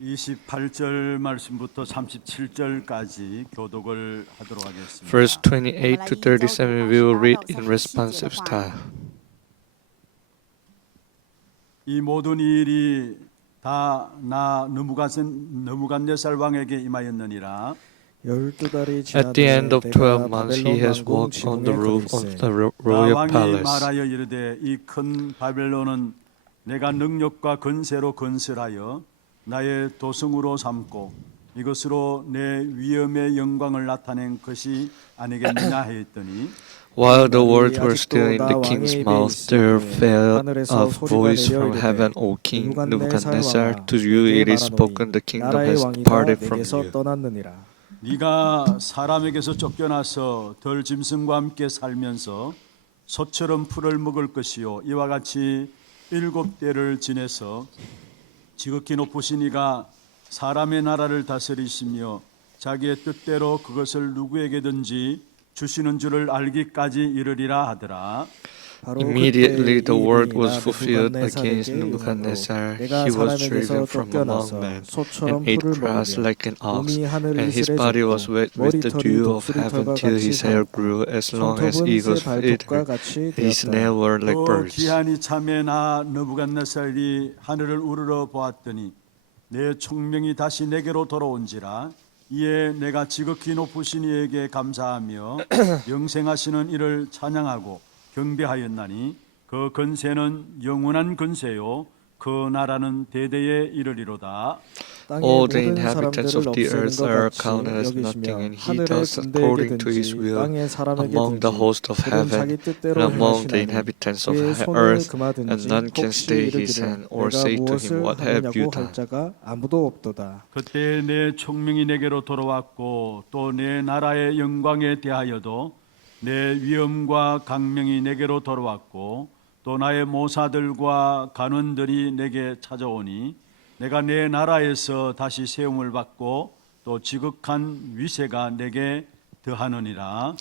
28절 말씀부터 37절까지 교독을 하도록 하겠습니다. Verse 28 to 37 we will read in responsive style. 이 모든 일이 다 나 느부갓네살 왕에게 임하였느니라. At the end of 12 months he has walked on the roof of the 나 royal 왕이 palace. 말하여 이르되 이 큰 바벨론은 내가 능력과 건세로 건설하여 나의 도성으로 삼고 이것으로 내 위엄의 영광을 나타낸 것이 아니겠느냐 하였더니 While the words were still in the king's mouth, there fell a voice from heaven, O King Nebuchadnezzar, to you it is spoken, the kingdom has departed from you. 네가 사람에게서 쫓겨나서 덜 짐승과 함께 살면서 소처럼 풀을 먹을 것이요 이와 같이 7대를 지내서 지극히 높으신 이가 사람의 나라를 다스리시며 자기의 뜻대로 그것을 누구에게든지 주시는 줄을 알기까지 이르리라 하더라. Immediately the word was fulfilled against Nebuchadnezzar. He was driven from among men and ate grass like an ox, and his body was wet with the dew of heaven till his hair grew as long as eagle's feather. His nails were like birds. 기한이 참에 나 느부갓네살이 하늘을 우러러 보았더니 내 총명이 다시 내게로 돌아온지라. 이에 내가 지극히 높으신 이에게 감사하며 영생하시는 이를 찬양하고 경배하였나니 그 건세는 영원한 건세요 그 나라는 대대에 이르리로다. All the inhabitants of the earth are counted as nothing, and he does according to his will among the host of heaven and among the inhabitants of earth, and none can stay his hand or say to him, What have you done? 그때 내 총명이 내게로 돌아왔고 또 내 나라의 영광에 대하여도 내 위엄과 강명이 내게로 돌아왔고 또 나의 모사들과 간원들이 내게 찾아오니 내가 내 나라에서 다시 세움을 받고 또 지극한 위세가 내게 더하느니라.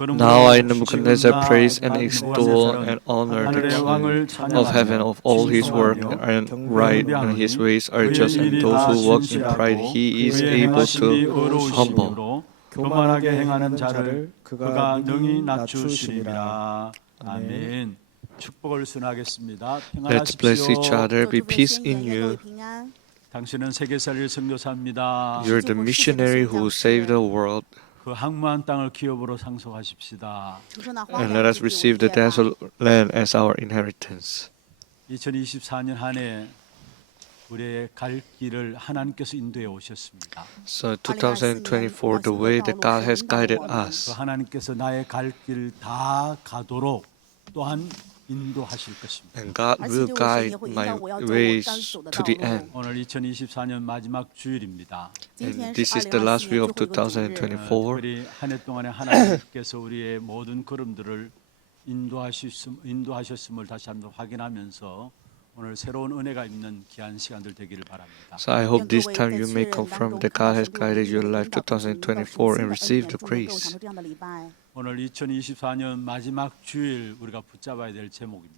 Now I, Nebuchadnezzar, praise and extol and honor the King of heaven of all his work and right, and his ways are just, and those who walk in pride he is able to humble. 교만하게 행하는 자를 그가 능히 낮추시리라. 아멘. 축복을 선하겠습니다. Let's bless each other. Be peace in you. 당신은 세계살릴 선교사입니다. You're the missionary who saved the world. 그 항무한 땅을 기업으로 상속하십시다. And let us receive the desolate land as our inheritance. 2024년 한 해 우리의 갈 길을 하나님께서 인도해 오셨습니다. So 2024, the way that God has guided 그 us, 하나님께서 나의 갈 길 다 가도록 또한 인도하실 것입니다. and God will guide my ways to the end. 오늘 2024년 마지막 주일입니다. And this is the last week of 2024. 우리 한 해 동안에 하나님께서 우리의 모든 걸음들을 인도하셨음을 다시 한번 확인하면서 오늘 새로운 은혜가 있는 귀한 시간들 되기를 바랍니다. So I hope this time you may confirm that God has guided your life 2024 and receive the grace. 오늘 2024년 마지막 주일 우리가 붙잡아야 될 제목입니다.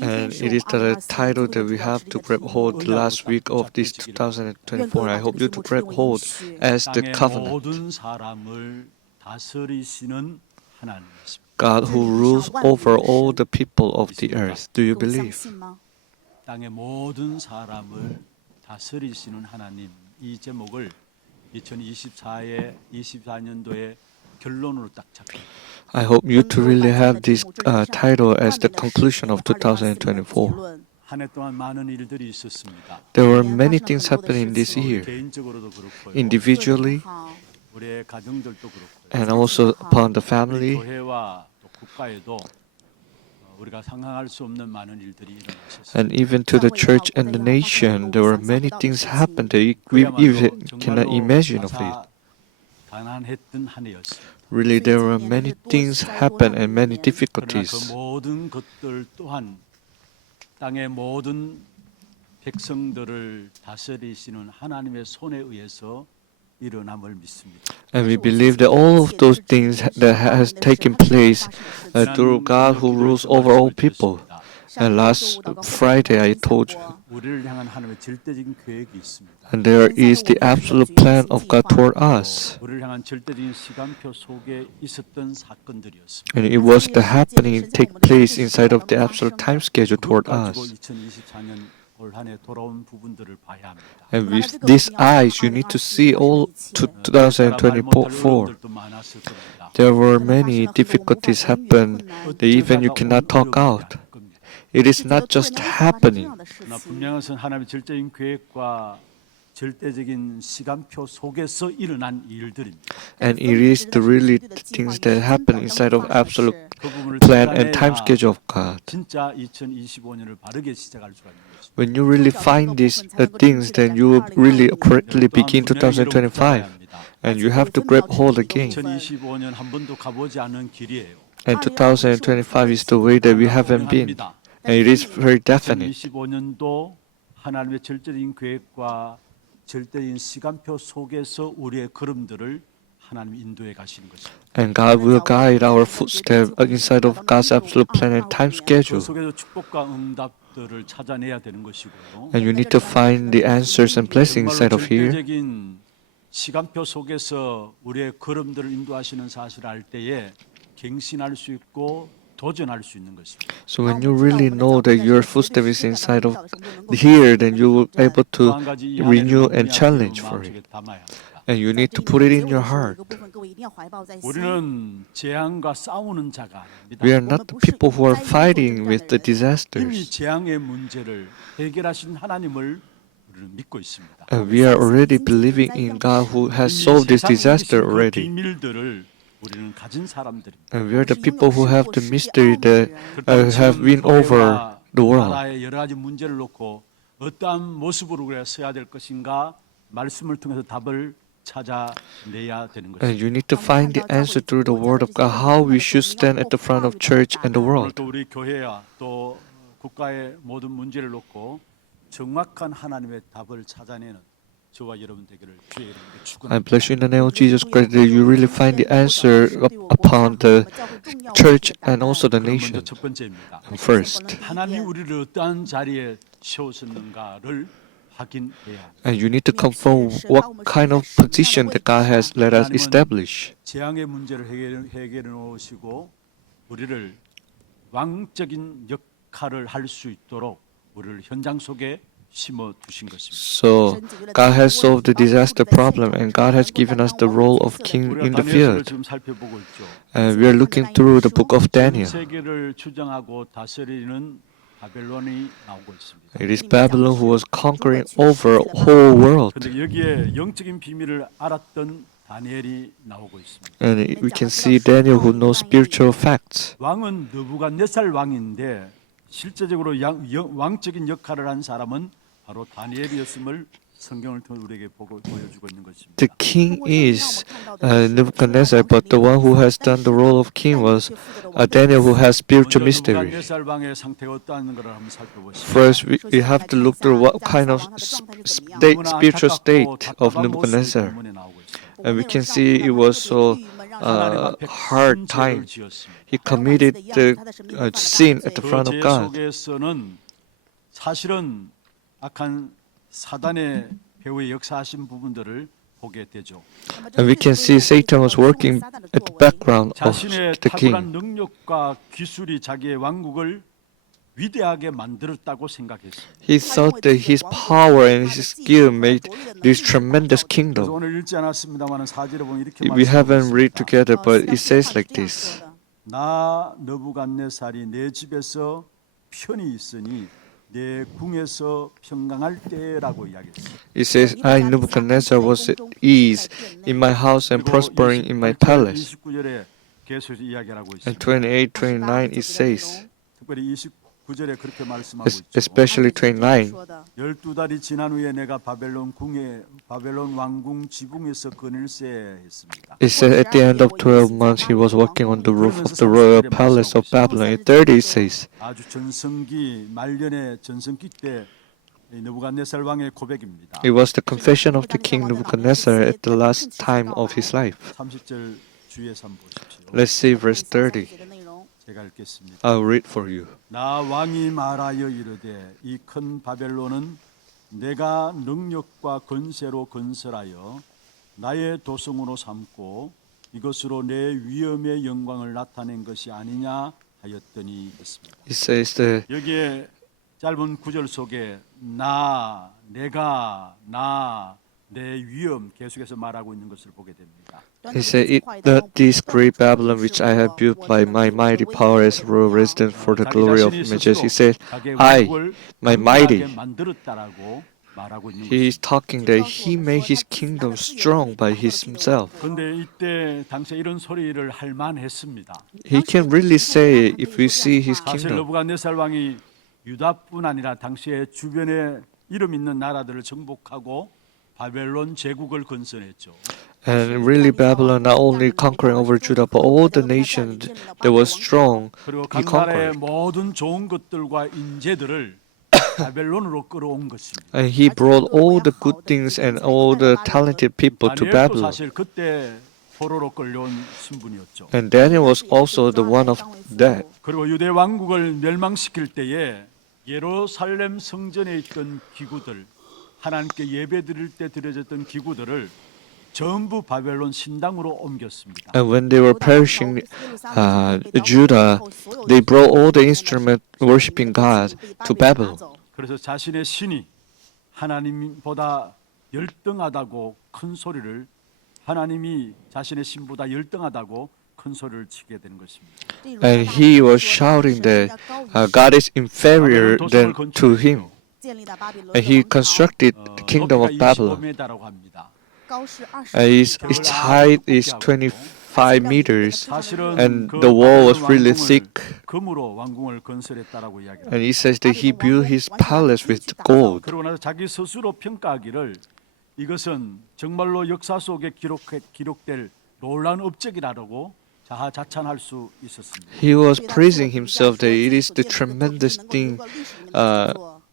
And it is the title that we have to grab hold the last week of this 2024. I hope you to grab hold as the 땅의 covenant. 모든 사람을 다스리시는 하나님이십니다. God who rules over all the people of the earth. Do you believe? 땅의 모든 사람을 다스리시는 하나님, 이 제목을 2024년도의 결론으로 딱 잡힙니다. I hope you to really have this title as the conclusion of 2024. 한 해 동안 많은 일들이 있었습니다. There were many things happening this year, 개인적으로도 그렇고요. individually 우리의 가정들도 그렇고요. and also upon the family. 교회와 또 국가에도 우리가 상상할 수 없는 많은 일들이 일어났었습니다. And even to the church and the nation, there were many things happened that we even cannot imagine of it. 가난했던 한 해였습니다. Really, there were many things happen and many 그러나 그 difficulties. 모든 것들 또한 땅의 모든 백성들을 다스리시는 하나님의 손에 의해서 일어남을 믿습니다. And we believe that all of those things that has taken place through God who rules over all people. And last Friday I told you, 우리를 향한 하나님의 절대적인 계획이 있습니다. and there is the absolute plan of God toward us. 우리를 향한 절대적인 시간표 속에 있었던 사건들이었습니다. And it was the happening take place inside of the absolute time schedule toward 그것 가지고 us. 2024년 올 한 해 돌아온 부분들을 봐야 합니다. And with these eyes, you need to see all to 2024. There were many difficulties happen that even you cannot talk out. It is not just happening. 그러나 분명한 것은 하나님의 절대적인 계획과 절대적인 시간표 속에서 일어난 일들입니다. And it is the really things that happen inside of absolute 그 부분을 plan and time 찾아내야 schedule of God. 진짜 2025년을 바르게 시작할 수가 있는 것입니다. When you really find these things, then you will really correctly begin 2025. And you have to grab hold again. 2025년 한 번도 가보지 않은 길이에요. And 2025 is the way that we haven't been. And it is very definite. 2025년도 하나님의 절대적인 계획과 절대적인 시간표 속에서 우리의 걸음들을 하나님 인도해 가시는 것입니다. And God will guide our footsteps inside of God's absolute plan and time 그 schedule. 속에서 축복과 응답들을 찾아내야 되는 것이고요. And you need to find the answers and blessings inside of here. 절대적인 시간표 속에서 우리의 걸음들을 인도하시는 사실을 알 때에 갱신할 수 있고 도전할 수 있는 것입니다. So when you really know that your footstep is inside of here, then you will be able to 또한 가지 이 renew 안에를 and challenge for 마음속에 it. 담아야 합니다. And you need to put it in your heart. 우리는 재앙과 싸우는 자가 아닙니다. We are not the people who are fighting with the 이미 disasters. 재앙의 문제를 해결하신 하나님을 우리는 믿고 있습니다. And we are already believing in God who has solved this disaster already. 비밀들을 우리는 가진 사람들입니다. And we are the people who have the mystery that have win over the world. 나라의 여러 가지 문제를 놓고 어떠한 모습으로 우리가 서야 될 것인가 말씀을 통해서 답을 찾아내야 되는 And 것입니다. you need to find the answer through the Word of God, how we should stand at the front of church and the 오늘 world. 또 우리 교회와 또 국가의 모든 문제를 놓고 정확한 하나님의 답을 찾아내는 저와 여러분 되기를 주의 이름으로 I 축원합니다. bless you in the name of Jesus Christ that you really find the answer upon the church and also the 그럼 먼저 nation. 첫 번째입니다. First, 하나님이 우리를 어떠한 자리에 세우셨는가를 확인해야 합니다. and you need to confirm what kind of position that God has let us establish. 재앙의 문제를 해결해 놓으시고 우리를 왕적인 역할을 할 수 있도록 우리를 현장 속에 심어 두신 것입니다. So God has solved the disaster problem, and God has given us the role of king in 우리가 the 다니엘서를 field. 지금 살펴보고 있죠. And we are looking through the book of 전 Daniel. 세계를 주장하고 다스리는 바벨론이 나오고 있습니다. It is Babylon who was conquering over whole world. 그런데 여기에 영적인 비밀을 알았던 다니엘이 나오고 있습니다. And we can see Daniel who knows spiritual facts. 왕은 느부갓네살 왕인데 실제적으로 왕적인 역할을 한 사람은 바로 다니엘이었음을 성경을 통해 우리에게 보여주고 있는 것입니다. The king is Nebuchadnezzar, but the one who has done the role of king was Daniel, who has spiritual mystery. 느부갓네살 왕의 상태가 어떠한 것을 한번 살펴보시죠. First, we have to look through what kind of spiritual state of Nebuchadnezzar. And we can see it was so hard time. He committed the sin at the front of 그 God. 속에서는 사실은 악한 사단의 배후에 역사하신 부분들을 보게 되죠. And we can see Satan was working at the background of 자신의 the king. 탁월한 능력과 기술이 자기의 왕국을 위대하게 만들었다고 생각했어요. He thought that his power and his skill made this tremendous 그래서 kingdom. 오늘 읽지 않았습니다만 4절에 보면 이렇게 We haven't read 말씀하고 together, but it says like this. 나 느부갓네살이 내 집에서 편히 있으니 내 궁에서 평강할 때라고 이야기했어요. It says, I, Nebuchadnezzar, was at ease in my house and prospering in my palace. 29절에 계속 이야기를 하고 And 있습니다. 28, 29, it says, 특별히 29절에 그렇게 말씀하고 있죠. especially 29, 12달이 지난 후에 내가 바벨론 왕궁 지붕에서 그늘새 했습니다. it says at the end of 12 months he was walking on the roof of the royal palace of Babylon. In 30 it says, 아주 전성기 말년의 전성기 때 느부갓네살 왕의 고백입니다. it was the confession of the king Nebuchadnezzar at the last time of his life. 30절 주의해서 한번 보십시오. Let's see verse 30. 제가 읽겠습니다. I'll read for you. 나 왕이 말하여 이르되 이 큰 바벨론은 내가 능력과 건세로 건설하여 나의 도성으로 삼고 이것으로 내 위엄의 영광을 나타낸 것이 아니냐 하였더니 했습니다. It says that 여기에 짧은 구절 속에 나, 내가, 내 위엄 계속해서 말하고 있는 것을 보게 됩니다. he said, that this great Babylon which I have built by my mighty power as royal residence for the glory of majesty. He said, I, my mighty. 만들었다라고 말하고 있는 He is talking that he made his kingdom strong by himself. 그런데 이때 당시에 이런 소리를 할 만했습니다. He can really say if we see his 사실 kingdom. 느부갓네살 왕이 유다뿐 아니라 당시에 주변에 이름 있는 나라들을 정복하고 바벨론 제국을 건설했죠. And really Babylon not only conquering over Judah but all the nations that was strong, 그리고 he 각 나라의 conquered. 모든 좋은 것들과 인재들을 바벨론으로 끌어온 것입니다. And he brought all the good things and all the talented people to 다니엘도 Babylon. 사실 그때 포로로 끌려온 신분이었죠. And Daniel was also the one of that. 그리고 유대 왕국을 멸망시킬 때에 예루살렘 성전에 있던 기구들, 하나님께 예배드릴 때 드려졌던 기구들을 전부 바벨론 신당으로 옮겼습니다. And when they were perishing Judah, they brought all the instruments worshiping God to Babylon. 그래서 자신의 신이 하나님보다 열등하다고 큰 소리를 하나님이 자신의 신보다 열등하다고 큰 소리를 치게 되는 것입니다. And he was shouting that God is inferior than to him. And he constructed the kingdom of Babylon. 25m라고 합니다. Its height is 25 meters, 사실은 and 그 the wall was 바벨론 really 왕궁을 thick. 금으로 왕궁을 건설했다라고 이야기합니다. And it says that he built his palace with gold. 그러고 나서 자기 스스로 평가하기를 이것은 정말로 역사 속에 기록될 놀라운 업적이라고 자찬할 수 있었습니다. He was praising himself that it is the tremendous thing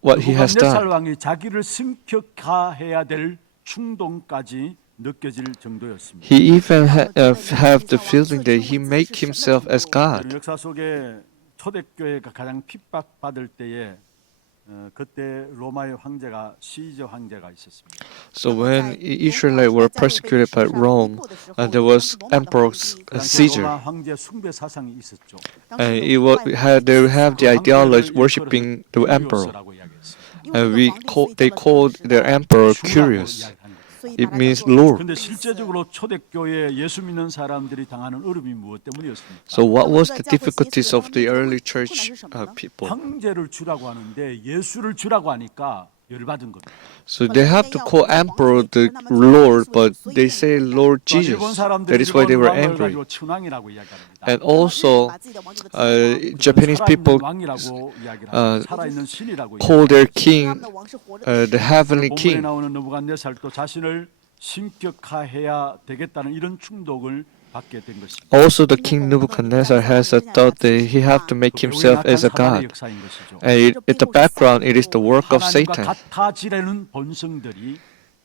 what he has 느부갓네살 done. 왕이 자기를 승격화해야 될 충동까지 느껴질 정도였습니다. He even have the feeling that he make himself as God. 역사 속에 초대교회가 가장 핍박받을 때에 그때 로마의 황제가 시저 황제가 있었습니다. So when Israelites were persecuted by Rome, there was Emperor 로마 Caesar, 황제 숭배 사상이 있었죠. and they have the ideology worshiping the emperor. 라고 이야기했습니다. And they called their emperor curious. It means Lord. 그런데 실제적으로 초대교회 예수 믿는 사람들이 당하는 어려움이 무엇 때문이었습니까? So what was the difficulties of the early church people? 황제를 주라고 하는데 예수를 주라고 하니까 열받은 겁니다. So they have to call emperor the Lord, but they say Lord Jesus. 일본 사람들이 That is why they were 왕을 angry. 가지고 천왕이라고 이야기합니다. And also, Japanese people 왕이라고 이야기를 합니다. 살아있는 신이라고 call their king the heavenly 본문에 king. 나오는 느부갓네살도 자신을 신격화해야 되겠다는 이런 충동을 받게 된 것입니다. Also, the king Nebuchadnezzar has a thought that he have to make himself as a god. 역사인 것이죠. And at the background, it is the work of 하나님과 Satan. 같아지려는 본성들이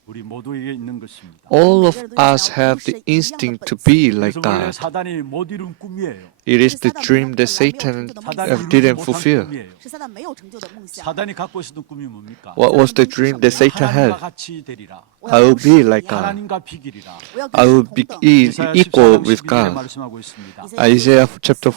우리 모두에게 있는 것입니다. All of us have the instinct to be like 그래서 원래 God. 사단이 못 이룬 꿈이에요. It is the dream that Satan 사단이 didn't 이루지 못한 fulfill. 꿈이에요. 是撒旦没有成就的梦想。 사단이 갖고 있었던 꿈이 뭡니까? What was the dream that Satan 하나님과 had? 같이 되리라. I will be like God. 하나님과 비기리라. 我要 I 跟 will 神 be 同等。 이사야 equal 14장 with 12절에 God. 말씀하고 있습니다. Isaiah chapter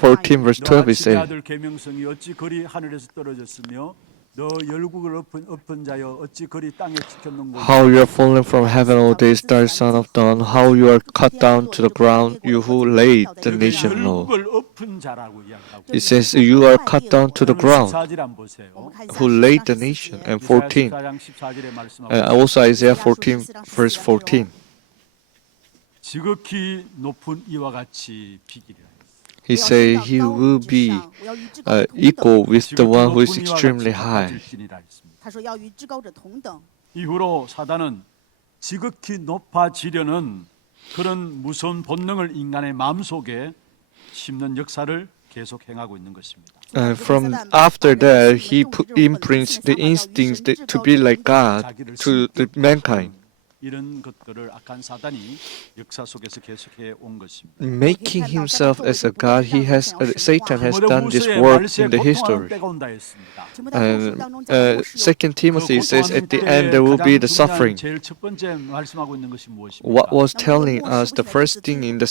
14 verse 12 너와 it 네 says, 아들 계명성이 어찌 그리 하늘에서 떨어졌으며 너 열국을 엎은 자여 어찌 그리 땅에 지켰는고 How you are fallen from heaven, O day star, son of dawn. How you are cut down to the ground, you who laid the nation low. 열국을 엎은 자라고 이야기하고 It says, you are cut down to the ground, 14절 안 我 보세요. 们看一下 who laid the nation. And 14, 이사야 14절에 말씀하고 and also Isaiah 14 verse 14. 지극히 높은 이와 같이 비기리라. He say he will be equal with the one who is extremely high. 他说要与至高者同等。 이후로 사단은 지극히 높아지려는 그런 무서운 본능을 인간의 마음속에 심는 역사를 계속 행하고 있는 것입니다. And from after that, he imprints the instincts to be like God to the mankind. 이런 것들을 악한 사단이 역사 속에서 계속해 온 것입니다. Making himself as a god, Satan has 디모데 done this 후서에 work 말세에 in the 고통하는 history. 때가 온다 했습니다. Second Timothy says at the end there will be the suffering. 제일 첫 번째 말씀하고 있는 것이 무엇입니까? What was telling us the first thing in the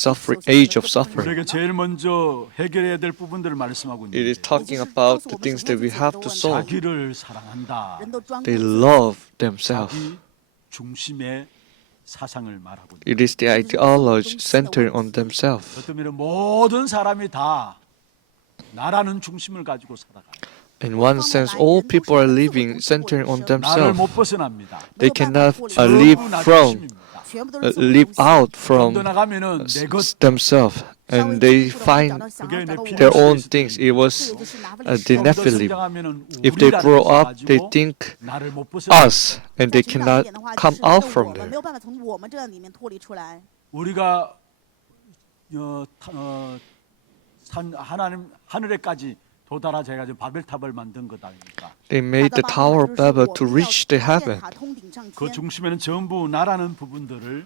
age of suffering? 우리에게 제일 먼저 해결해야 될 부분들을 말씀하고 It is 있는데 talking about the things that we have to solve. 자기를 사랑한다. They love themselves. 자기 중심의 사상을 말하고 있습니다. It is the ideology centered on themselves. 어떤 면은 모든 사람이 다 나라는 중심을 가지고 살아가요. In one sense, all people are living centering on 나를 themselves. 못 벗어납니다. They cannot 전부 live 나 from, 중심입니다. live out 좀 from 더 나가면은 내 것, themselves, and they find their own things. It was the 좀 더 Nephilim. 성장하면은 If they 우리라는 grow 것을 up, they 가지고 think 나를 못 벗어나. us, and they cannot come out from there. 우리가 산 하나님 하늘에까지 도달하자 해가지고 바벨탑을 만든 것 아닙니까? They made the Tower of Babel to reach the heaven. 그 중심에는 전부 나라는 부분들을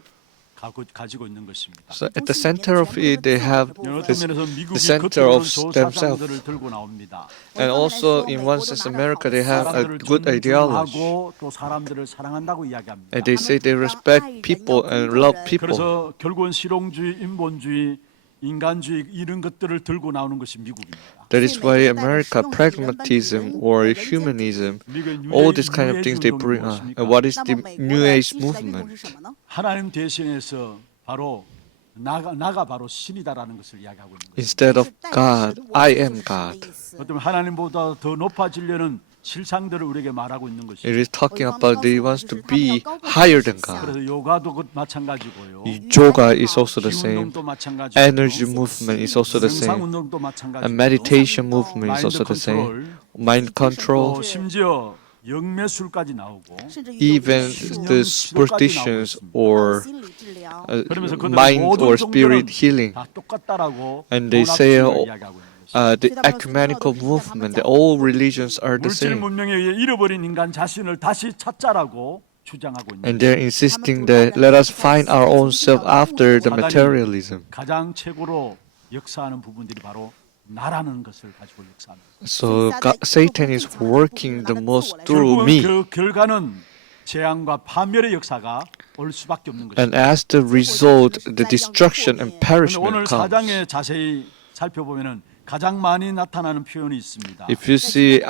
가지고 있는 것입니다. So at the center of it, they have 어떤 this, 면에서 the 미국이 center 겉으로는 of 좋은 themselves. 사상들을 들고 나옵니다. And also in one sense, America, they have a 사람들을 good ideology. 존중하고 또 사람들을 사랑한다고 이야기합니다. And they say they respect people and love people. 그래서 결국은 실용주의, 인본주의, 인간주의 이런 것들을 들고 나오는 것이 미국입니다. That is why America, pragmatism or humanism, all these kind of things they bring on. And what is the New Age movement? 하나님 대신해서 바로 나가 바로 신이다라는 것을 이야기하고 있는 거예요. Instead of God, I am God. 어떤 하나님보다 더 높아지려는 실상들을 우리에게 말하고 있는 It 것이죠. is talking about that he wants to be higher than God. 그래서 요가도 마찬가지고요. 이 yoga is also the same. 기운동도 마찬가지고. Energy movement is also the 명상 same. 운동도 마찬가지고. And meditation movement is also the same. Mind control, 심지어 영매술까지 나오고. even the superstitions or 그러면서 그들은 mind 모든 or 종교는 spirit healing. 다 똑같다라고 And they say, 혼합주의를 이야기하고 있는 것입니다. The ecumenical movement, that all religions are the 물질 same. 문명에 의해 잃어버린 인간 자신을 다시 찾자라고 주장하고 있는 And they're insisting that let us find our own self after the materialism. 가장 최고로 역사하는 부분들이 바로 나라는 것을 가지고 역사합니다. So Satan is working the most through me. 그 결과는 재앙과 파멸의 역사가 올 수밖에 없는 And 것입니다. as the result, the destruction and 오늘 perishment comes. 4장에 자세히 살펴보면은 가장 많이 나타나는 표현이 있습니다. If you see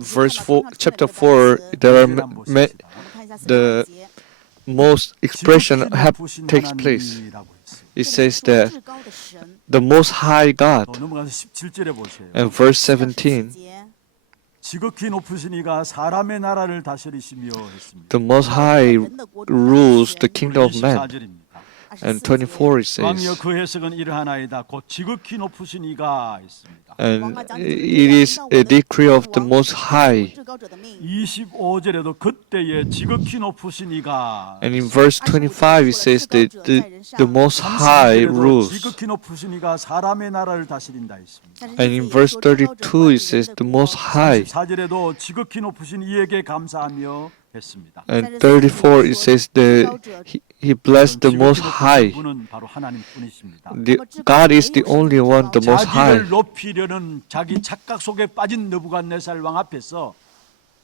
verse 4, chapter 4, there are the most expression takes place. It says that the Most High God, 넘어가서 17절에 보세요. and verse 17, 지극히 높으신 이가 사람의 나라를 다스리시며 했습니다. the Most High rules the kingdom of man. 24절입니다. And 24 it 왕이여 says, 그 해석은 이러하나이다. 곧 지극히 높으신 이가 했습니다. and it is a decree of the Most High. 25절에도 그때에 지극히 높으신 이가 And in verse 25 it says that the Most High 30절에도 rules. 지극히 높으신 이가 사람의 나라를 다스린다 했습니다. And in verse 32 it says the Most High. 4절에도 지극히 높으신 이에게 감사하며 했습니다. And 34 it says that he blessed the Most High. 분은 바로 하나님뿐이십니다. God is the only one, the Most High. 자기를 높이려는 자기 착각 속에 빠진 느부갓네살 왕 앞에서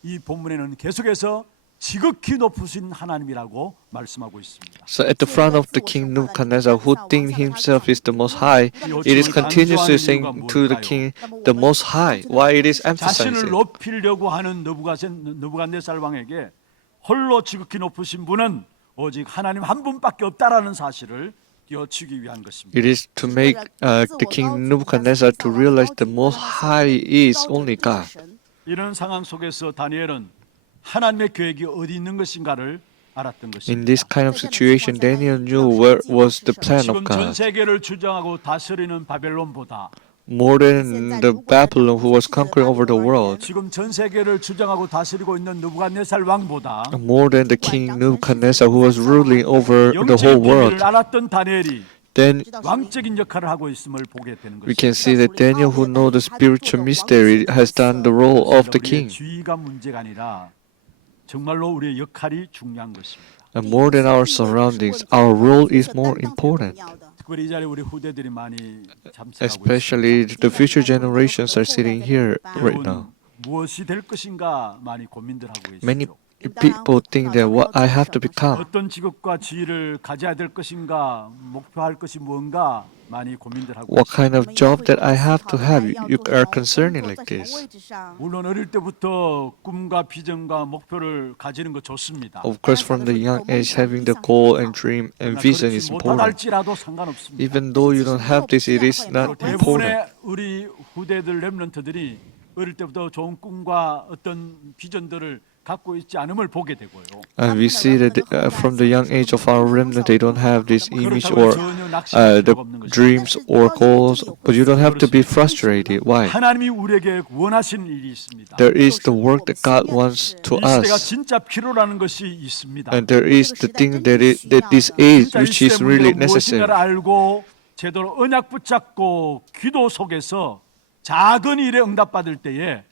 이 본문에는 계속해서 지극히 높으신 하나님이라고 말씀하고 있습니다. So at the front of the king Nebuchadnezzar, who think himself is the Most High, it is continuously saying to the king, the Most High. Why it is 자신을 emphasizing? 높이려고 하는 느부갓네살 왕에게 홀로 지극히 높으신 분은 오직 하나님 한 분밖에 없다라는 사실을 띄워주기 위한 것입니다. It is to make the king Nebuchadnezzar to realize the Most High is only God. 이런 상황 속에서 다니엘은 하나님의 계획이 어디 있는 것인가를 알았던 In 것입니다. this kind of situation, Daniel knew where was the plan of 지금 전 God. 세계를 주장하고 다스리는 바벨론보다 More than the Babylon who was conquering over the world, 지금 전 세계를 주장하고 다스리고 있는 느부갓네살 왕보다 more than the king Nebuchadnezzar who was ruling over the whole 영적인 world, 비밀을 알았던 다니엘이 then 왕적인 역할을 하고 있음을 보게 되는 we 것입니다. can see that Daniel, who knows the spiritual mystery, has done the role of the 우리의 king. 주의가 문제가 아니라 정말로 우리의 역할이 중요한 것입니다. And more than our surroundings, our role is more important. 특별히 이 자리에 우리 후대들이 많이 참석하고 Especially 있습니다. the future generations are sitting here right now. 여러분 무엇이 될 것인가 많이 고민들 하고 Many 계시죠. people think that what I have to become, 어떤 직업과 지위를 가져야 될 것인가, 목표할 것이 무언가 많이 고민들 하고 what 있습니다. kind of job that I have to have. You are concerning like this. 물론 어릴 때부터 꿈과 비전과 목표를 가지는 거 좋습니다. Of course, from the young age, having the goal and dream and 그러나 vision 그렇지 is important. 못할지라도 상관없습니다. Even though you don't have this, it is not important. 대부분의 우리 후대들 렘넌트들이 어릴 때부터 좋은 꿈과 어떤 비전들을 갖고 있지 않음을 보게 되고요. And we see that from the young age of our remnant, they don't have this image 그렇다고 or 전혀 낙심할 the 필요가 없는 것입니다. dreams or goals, but you don't have to be frustrated. Why? 하나님이 우리에게 원하시는 일이 있습니다. There is the work that God wants to 이 시대가 us, 진짜 필요라는 것이 있습니다. and there is the thing that this age 진짜 이 which is 시대 really 문제가 necessary. 무엇인가를 알고 제대로 언약 붙잡고 기도 속에서 작은 일에 응답받을 때에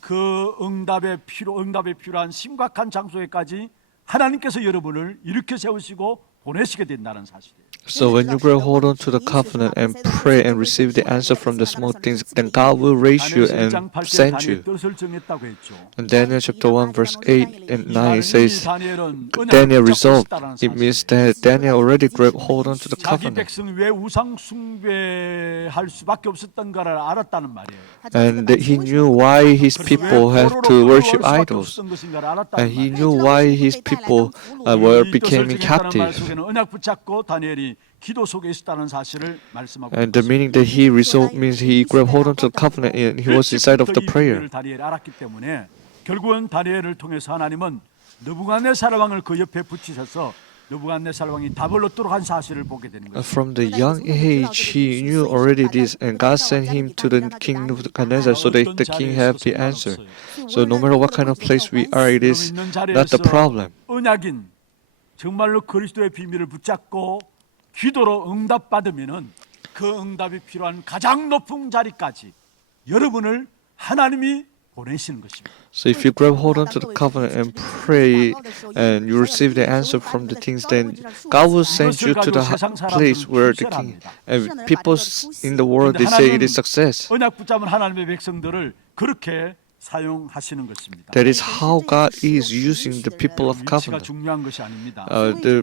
그 응답에 필요한 심각한 장소에까지 하나님께서 여러분을 일으켜 세우시고 보내시게 된다는 사실이에요. So when you grab hold on to the covenant and pray and receive the answer from the small things, then God will raise you 다니엘 1장 and 8절에 send 다니엘 you. 뜻을 정했다고 했죠. In Daniel chapter 1 verse 8 and 9 says, 다니엘은 Daniel 언약을 resolved. 붙잡고 It 있다는 means 사실이에요. that Daniel already grabbed hold on to the 자기 covenant. 백성 왜 우상 숭배할 수밖에 없었던가를 알았다는 말이에요. And that he knew why his people have to worship idols. And he knew why his people were becoming captive. 속에는 언약 붙잡고 다니엘이 기도 속에 있었다는 사실을 말씀하고 And the meaning that he resolved means he grabbed hold on to the covenant and he was inside of the prayer. 다니엘이 알았기 때문에 결국은 다니엘을 통해서 하나님은 느부갓네살 왕을 그 옆에 붙이셔서 느부갓네살 왕이 답을 얻도록 한 사실을 보게 되는 거예요. From the young age, he knew already this, and God sent him to the king Nebuchadnezzar so that the king have the answer. So no matter what kind of place we are, it is not the problem. 언약인 정말로 그리스도의 비밀을 붙잡고 기도로 응답받으면은 그 응답이 필요한 가장 높은 자리까지 여러분을 하나님이 보내시는 것입니다. So if you grab hold onto the covenant and pray and you receive the answer from the things, then God will send you to the place where the king and people in the world they say it is success. 언약 붙잡은 하나님의 백성들을 그렇게 사용하시는 것입니다. That is how God is using the people of 위치가 covenant. 중요한 것이 아닙니다. The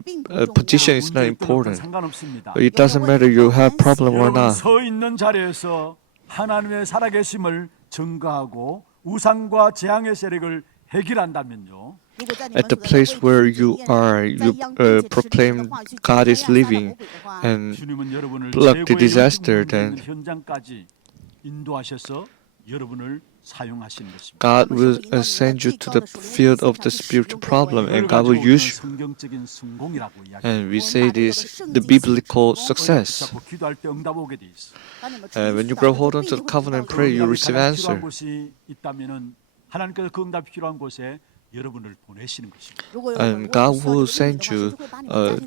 position is not 문제 있든 없든 important. 상관없습니다. It doesn't matter you have problem or 여러분 not. 서 있는 자리에서 하나님의 살아계심을 증거하고 우상과 재앙의 세력을 해결한다면요. At the place where you are, you proclaim God is living and 주님은 여러분을 block the 최고의 disaster, 영적 then 문제 있는 현장까지 인도하셔서 여러분을 사용하시는 것입니다. God will send you to the field of the spiritual problem and God will use you. 성경적인 성공이라고 이야기해요. And we say this the biblical success. 자꾸 기도할 때 응답 오게 돼 있어. And when you grab hold onto the covenant and pray, you receive answer. 필요한 곳이 있다면은 하나님께서 그 응답이 필요한 곳에 여러분을 보내시는 것입니다. And God will send you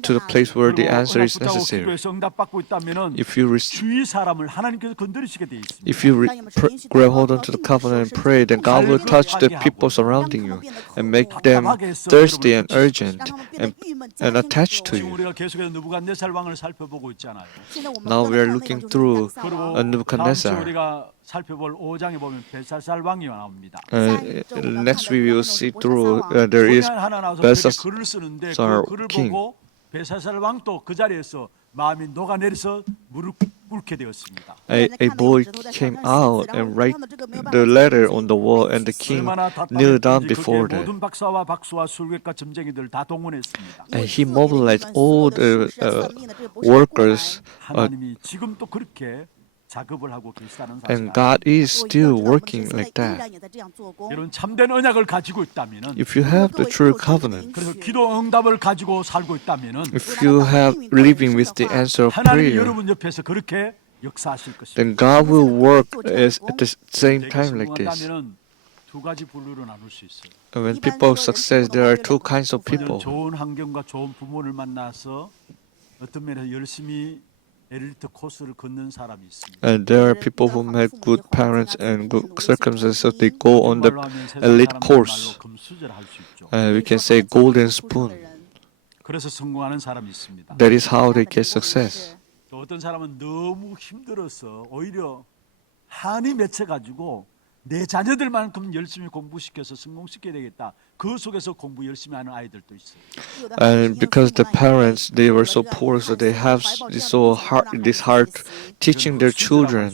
to the place where the answer is necessary. 기도해서 응답받고 있다면은 If you receive, 주위 사람을 하나님께서 건드리시게 돼 있습니다. if you grab hold onto the covenant and pray, then God will touch the people surrounding you and make them thirsty and urgent and attached to 지금 you. 우리가 계속해서 느부갓네살 왕을 살펴보고 있잖아요. Now we are looking through 그리고 Nebuchadnezzar. 다음 주 우리가 살펴볼 5장에 보면 벨사살 왕이 나옵니다. Next we will see through there is 소년 하나 나와서 그렇게 Belshazzar 글을 쓰는데 그 Tsar 글을 king. 보고 벨사살 왕도 그 자리에서 마음이 녹아내려서 무릎 꿇게 되었습니다. a boy came out and write the letter on the wall, and the king 얼마나 kneeled down 답답했던지 before 그게 that. 모든 박사와 박수와 술객과 점쟁이들 다 동원했습니다. And he mobilized all the workers, 하나님이 지금 또 그렇게 작업을 하고 계시다는 사실. and God is still working like that. 여러분 참된 언약을 가지고 있다면은 If you have the true covenant, 그래서 기도 응답을 가지고 살고 있다면은 if you have living with the answer of 하나님이 prayer, 여러분 옆에서 그렇게 역사하실 것입니다. then God will work at the same time like this. 성공한다면은 두 가지 분류로 나눌 수 있어요. And when people success, there are two kinds of 오늘 people. 좋은 환경과 좋은 부모를 만나서 어떤 면에서 열심히 엘리트 코스를 걷는 사람이 있습니다. And there are people who met good parents and good circumstances, so they go on the 말로 하면 세상 elite 사람들 course. 말로 금수저를 할 수 있죠. We can say golden spoon. 그래서 성공하는 사람이 있습니다. That is how they get success. 또 어떤 사람은 너무 힘들어서 오히려 한이 맺혀가지고 내 자녀들만큼 열심히 공부시켜서 성공시켜야 되겠다. 그 속에서 공부 열심히 하는 아이들도 있어요. And because the parents they were so poor, so they have this hard teaching their children,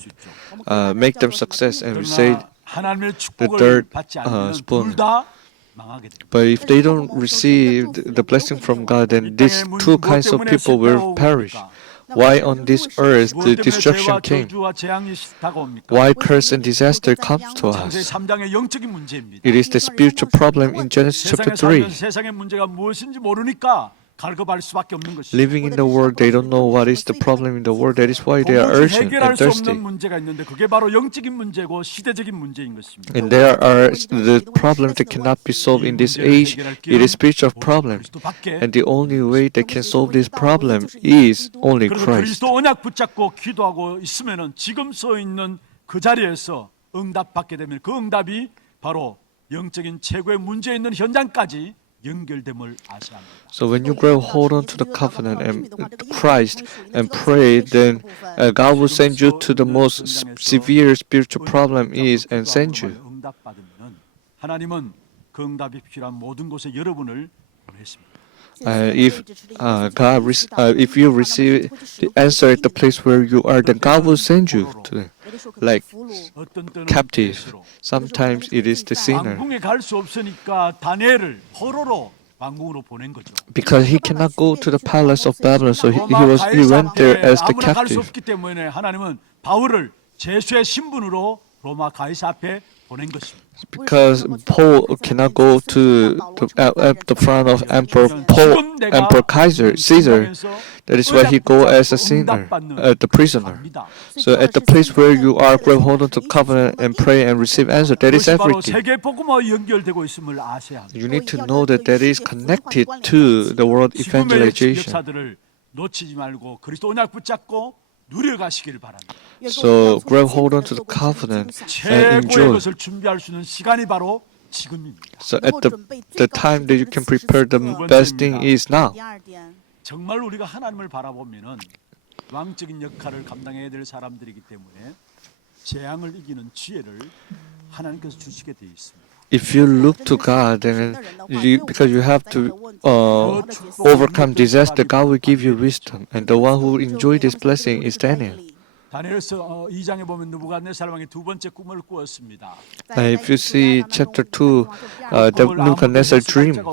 make them success. And we say, 그러나 하나님의 축복을 third, 받지 않으면 spoon. 둘 다 망하게 됩니다. but if they don't receive the blessing from God, then these two kinds of people will perish. Why on this earth the destruction came? Why curse and disaster comes to 창세기 us? 3장의 영적인 문제입니다. It is the spiritual problem in Genesis chapter 3. 세상의 문제가 무엇인지 모르니까 갈급할 수밖에 없는 것이죠. Living in the world, they don't know what is the problem in the world. That is why they are 도무지 urgent 해결할 and 수 thirsty. 없는 문제가 있는데 그게 바로 영적인 문제고 시대적인 문제인 것입니다. And there are the problems that cannot be solved in this age. It is spiritual problems. And the only way that can solve this problem is only 그래서 Christ. 그리스도 언약 붙잡고 기도하고 있으면은 지금 서 있는 그 자리에서 응답받게 되면 그 응답이 바로 영적인 최고의 문제 있는 현장까지 연결됨을 아셔야 합니다. So when you grab hold on to the covenant and Christ and pray, then God will send you to the most severe spiritual problem is and send you. 응답받으면 하나님은 그 응답이 필요한 모든 곳에 여러분을 보내십니다. If you receive the answer at the place where you are, then God will send you to them. Like 어떤 때는 captive. 뱃으로, Sometimes it is the sinner. 왕궁에 갈 수 없으니까 다니엘을 포로로 왕궁으로 보낸 거죠. Because he cannot go to the palace of Babylon, so he 로마 went there as the 아무나 갈 수 captive. 없기 때문에 하나님은 바울을 제수의 신분으로 로마 가이사 앞에 보낸 것입니다. Because Paul cannot go to the front of Emperor Caesar. That is why he go as a sinner, the prisoner. So at the place where you are, grab hold of the covenant and pray and receive answer. That is 그것이 바로 everything. 세계 복음과 연결되고 있음을 아셔야 합니다. You need to know that that is connected to the world 지금의 evangelization. 역사들을 놓치지 말고 그리스도 언약 붙잡고 누려가시기를 바랍니다. So grab hold on to the covenant and 최고의 enjoy. 것을 준비할 수 있는 시간이 바로 지금입니다. So at the time that you can prepare the best thing is now. 정말 우리가 하나님을 바라보면은 왕적인 역할을 감당해야 될 사람들이기 때문에 재앙을 이기는 지혜를 하나님께서 주시게 되어 있습니다. If you look to God, then because you have to overcome disaster, God will give you wisdom. And the one who enjoy this blessing is Daniel. 다니엘서 2장에 보면 느부갓네살 왕이 두 번째 꿈을 꾸었습니다. If you see chapter 2, Nebuchadnezzar dreamed,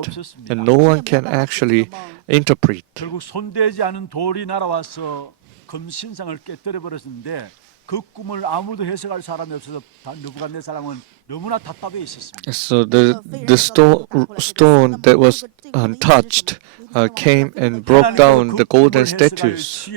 and no one can actually interpret. 결국 손대지 않은 돌이 날아와서 금 신상을 깨뜨려 버렸는데 그 꿈을 아무도 해석할 사람이 없어서 느부갓네살 왕은 너무나 답답해 있었습니다. So the stone that was untouched came and broke down the golden statues,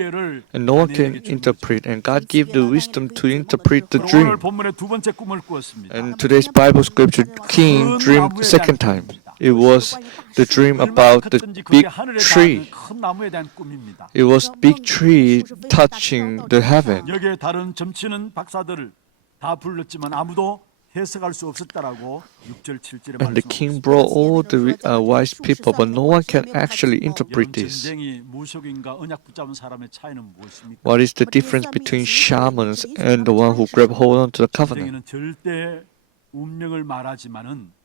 and no one can interpret. And God gave the wisdom to interpret the 오늘 dream. 본문의 두 번째 꿈을 꾸었습니다. And today's Bible scripture, King dreamed second time. It was the dream about the big tree. 큰 나무에 대한 꿈입니다. It was big tree touching the heaven. 여기에 다른 점치는 박사들을 다 불렀지만 아무도 해석할 수 없었다라고 6절 7절에 And the king brought all the wise people, but no one can actually interpret this. 전쟁이 무속인과 언약 붙잡은 사람의 차이는 무엇입니까? What is the difference between shamans and the one who grab hold on to the 전쟁에는 covenant? 절대 운명을 말하지만은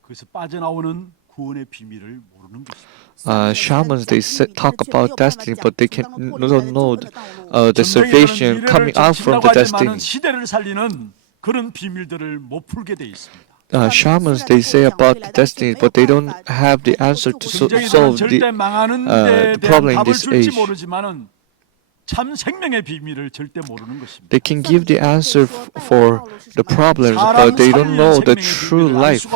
그래서 빠져나오는 구원의 비밀을 모르는 것입니다. Shamans talk about destiny, but they don't know the salvation coming out from the destiny. 시대를 살리는 그런 비밀들을 못 풀게 돼 있습니다. Shamans say about the destiny, but they don't have the answer to solve 절대 the 망하는 데 대한 problem in 답을 this 줄지 age. 모르지만은 참 생명의 비밀을 절대 모르는 것입니다. They can give the answer for the problems, but they don't know the true life.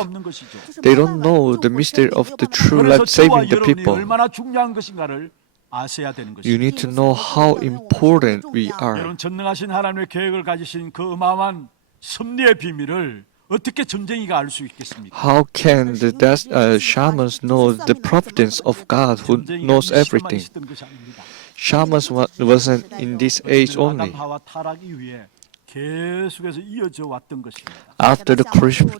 They don't know the mystery of the true life saving the people. 얼마나 중요한 것인가를 아셔야 되는 것입니다. You need to know how important we are. 여러분 전능하신 하나님의 계획을 가지신 그 어마어마한 섭리의 비밀을 어떻게 전쟁이가 알 수 있겠습니까? How can the shamans know the providence of God who knows everything? Shamans wasn't in this age only. 아담 하와 타락 이후에 계속해서 이어져 왔던 것입니다. After the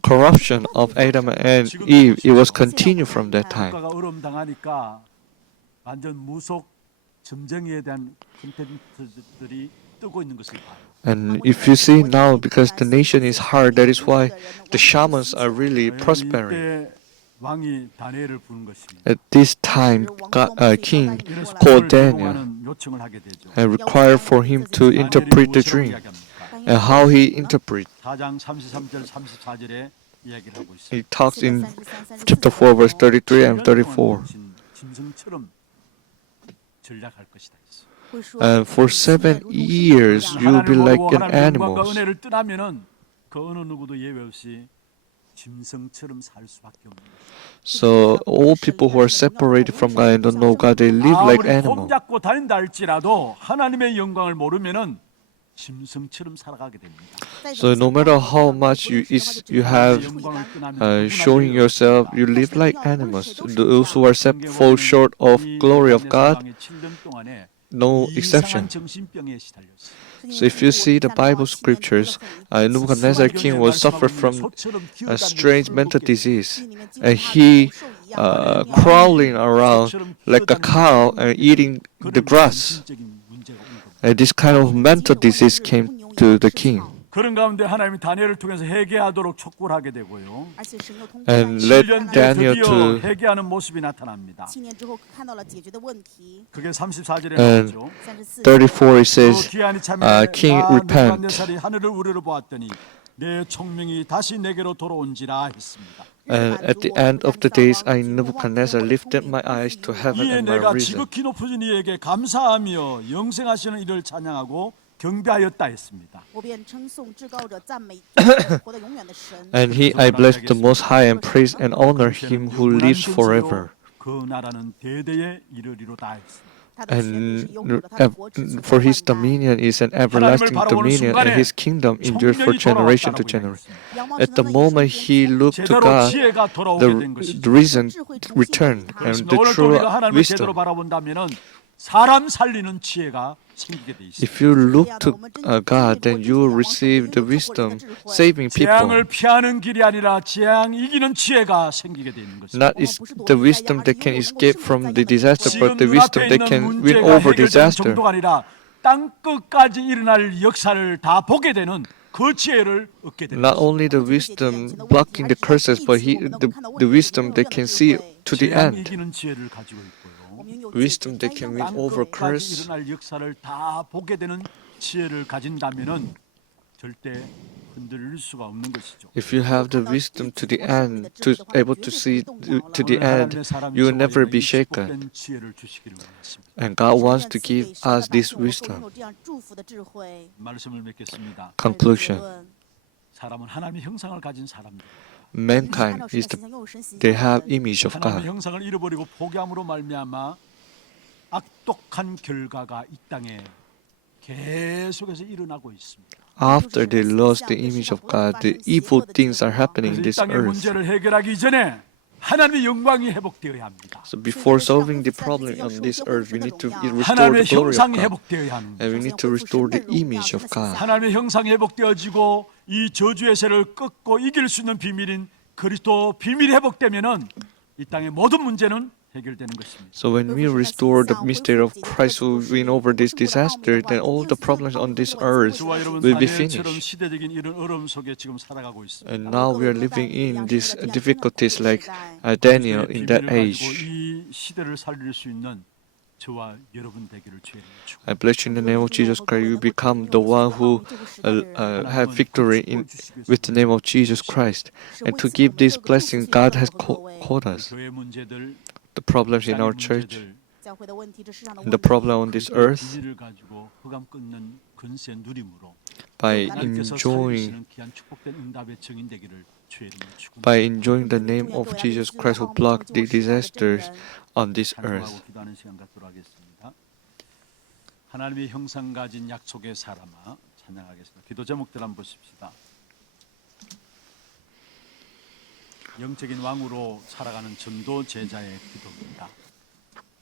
corruption of Adam and Eve, it was continued from that time. 국가가 어려움 당하니까 완전 무속 점쟁이에 대한 콘텐츠들이 뜨고 있는 것을 봐요. And if you see now, because the nation is hard, that is why the shamans are really prospering. 이때 왕이 다니엘을 부른 것입니다. At this time, King 이래서 called 그를 Daniel 제공하는 요청을 하게 되죠. and required for him to interpret the dream and how he interpret. 4장 33절 34절에 이야기를 하고 있습니다. He talks in chapter 4, verse 33 and 34. 짐승처럼 전략할 것이다. And for 7 years, you will be like an 하나님의 영광과 animal. 은혜를 떠나면은 그 어느 누구도 예외 없이 짐승처럼 살 수밖에 없는 것입니다. So all people who are separated from God and don't know God, they live like 아무리 animals. 폼 잡고 다닌다 할지라도 하나님의 영광을 모르면은 짐승처럼 살아가게 됩니다. So no matter how much you have 영광을 떠나면 showing yourself, you live like animals. Those who are fall short of glory of God, 7년 동안에 no 이상한 exception. 정신병에 시달렸어요. So if you see the Bible scriptures, Nebuchadnezzar king was suffer from a strange mental disease, and he crawling around like a cow and eating the grass. And this kind of mental disease came to the king. 그런 가운데 하나님이 다니엘을 통해서 회개하도록 촉구를 하게 되고요. And led 7년 뒤에 Daniel 드디어 to 회개하는 모습이 나타납니다. 7年之后看到了解决的问题。 그게 34절에 And 나오죠. 34 it says, 기한이 참에 King, repent. 느부갓네살이 하늘을 우러러 보았더니 내 총명이 다시 내게로 돌아온지라 했습니다. and at the end of the days I Nebuchadnezzar lifted my eyes to heaven 이에 and my 내가 reason. 지극히 높으신 이에게 감사하며 영생하시는 이를 찬양하고 경배하였다 했습니다. 我便称颂至高者，赞美活得永远的神。 And I bless the Most High and praise and honor Him who lives forever. 그 나라는 대대에 이르리로다 했습니다. 他的权柄是 And 永久的，他的国指存 for 在 His 万代。 dominion is an everlasting dominion, and His kingdom endures for generation to generation. At the moment he looked to 제대로 God, 지혜가 돌아오게 된 것이죠. the reason returned, and the 오늘 또 true 우리가 하나님을 제대로 wisdom. 바라본다면은 사람 살리는 지혜가 생기게 돼 있습니다. If you look to God, then you will receive the wisdom, saving 재앙을 people. 피하는 길이 아니라 재앙 이기는 지혜가 생기게 되는 것입니다. Not is the wisdom that can escape from the disaster, 지금 but the wisdom 눈앞에 that can 있는 win 문제가 over 해결되는 disaster. 정도가 아니라 땅 끝까지 일어날 역사를 다 보게 되는 그 지혜를 얻게 되는 Not 것입니다. only the wisdom blocking the curses, but the wisdom that can see to the 재앙 end. 이기는 지혜를 가지고 있고요. Wisdom that can win 땅 over 끝까지 curse. 일어날 역사를 다 보게 되는 지혜를 가진다면은 절대 흔들릴 수가 없는 것이죠. If you have the wisdom to the end, to able to see to the end, you will never be shaken. 지혜를 주시기를 원하십니다. And God wants to give us this wisdom. 有这样祝福的智慧。 말씀을 맺겠습니다. Conclusion: 사람은 하나님의 형상을 가진 사람들. mankind is they have image of 하나님의 God. 형상을 잃어버리고 포기함으로 말미암아 악독한 결과가 이 땅에 계속해서 일어나고 있습니다. After they lost the image of God, the evil things are happening in 그래서 이 this 땅의 earth. 문제를 해결하기 이전에 하나님의 영광이 회복되어야 합니다. So before solving the problem on this earth, we need to restore 하나님의 the glory of 형상이 God, 회복되어야 하는 and we 거죠. need to restore the image of God. 하나님의 형상이 회복되어지고 이 저주의 세를 꺾고 이길 수 있는 비밀인 그리스도 비밀이 회복되면은 이 땅의 모든 문제는 해결되는 것입니다. So when we restore the mystery of Christ who win over this disaster, then all the problems on this earth 저와 여러분 will be 다니엘처럼 finished. 시대적인 이런 어려움 속에 지금 살아가고 있습니다. And now we are living in these difficulties like Daniel in that 비밀을 가지고 age. 이 시대를 살릴 수 있는 저와 여러분 되기를 주의 이름으로 축원합니다. I bless you in the name of Jesus Christ. You become the one who have victory with the name of Jesus Christ. And to give this blessing, God has called us. 교회 문제들, The problems in our 땅의 church, 문제들, 教会的问题，这世上的 and 问 the 题， problem on this earth, 비밀을 가지고 흑암 끊는 근세 누림으로 by 하나님께서 enjoying 살리시는 귀한 축복된 응답의 증인 되기를 주의 이름으로 축원합니다. by enjoying the name of Jesus Christ who blocked the disasters on this earth. 찬송하고 기도하는 시간 갖도록 하겠습니다. 하나님의 형상 가진 약속의 사람아 찬양하겠습니다. 기도 제목들 한번 보십시다. 영적인 왕으로 살아가는 전도 제자의 기도입니다.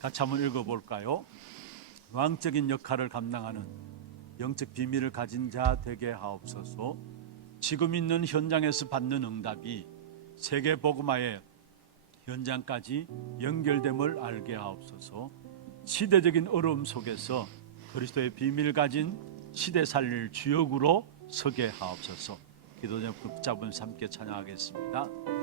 같이 한번 읽어볼까요? 왕적인 역할을 감당하는 영적 비밀을 가진 자 되게 하옵소서. 지금 있는 현장에서 받는 응답이 세계 복음화의 현장까지 연결됨을 알게 하옵소서. 시대적인 어려움 속에서 그리스도의 비밀을 가진 시대 살릴 주역으로 서게 하옵소서. 기도 제목 붙잡은 함께 찬양하겠습니다.